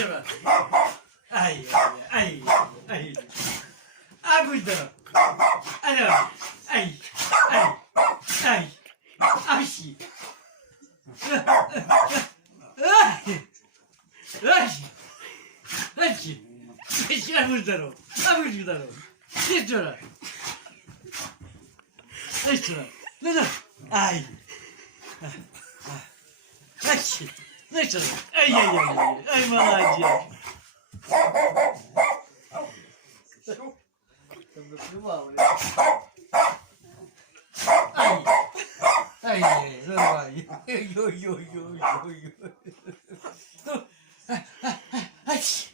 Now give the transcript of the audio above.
сюда. Ай, ай, ай. А будь здоров. Алло. Ай, ай, ай. Ай. Ай. А будь здоров. А будь здоров. Иди сюда. Иди сюда. Ну-ну. Ай. Ай. Ну сюда. Ай-яй-яй. Ай, молодец. Ай, ай, давай. Ой-ой-ой-ой-ой. Ну, ай.